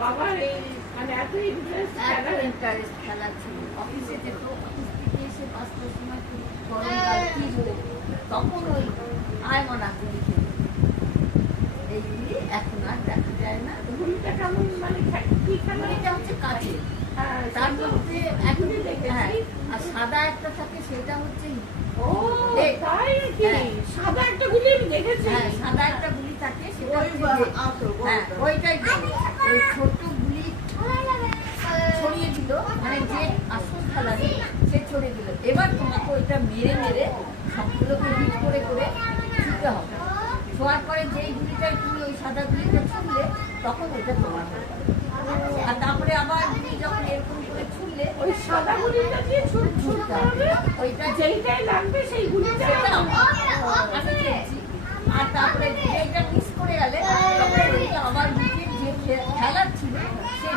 বাবার এই মানে এত ইন্টারেস্ট খেলা ছিল। অফিসে যেত, অফিস থেকে এসে 5টার সময় গরমকাল কি হোক, তখন ওই আয়মনা গুলি খেলি। এইগুলি এখন আর দেখা যায় না। গুলিটা কেমন মানে কি খেলা? গুলিটা হচ্ছে কাঠের, তার মধ্যে এখন আর সাদা একটা থাকে, সেটা হচ্ছে ও তাই নাকি? সাদা একটা গুলি আমি দেখেছি। হ্যাঁ, সাদা একটা গুলি থাকে, সেটা ওইটাই ওই ছোট গুলি ছড়িয়ে দিল, মানে যে আসল খেলাটি সে ছড়িয়ে দিল। এবার তোমাকে ওইটা মেরে মেরে সবগুলোকে হিট করে করে ছুঁতে হবে। ছোঁয়ার পরে যেই গুলিটাই তুমি ওই সাদা গুলিটা ছুঁড়লে তখন ওইটা তোমার হয়ে যাবে। আর তারপরে আবার তুমি যখন এরকম করে ছুঁড়লে ওই সাদা গুলিটা দিয়ে ছুটতে হবে, ওইটা যেইটাই লাগবে সেই গুলিটা আমি খেলছি। আর তারপরে যেইটা মিস করে গেলে তখন ওইটা আমার যে খেলার ছিল সেই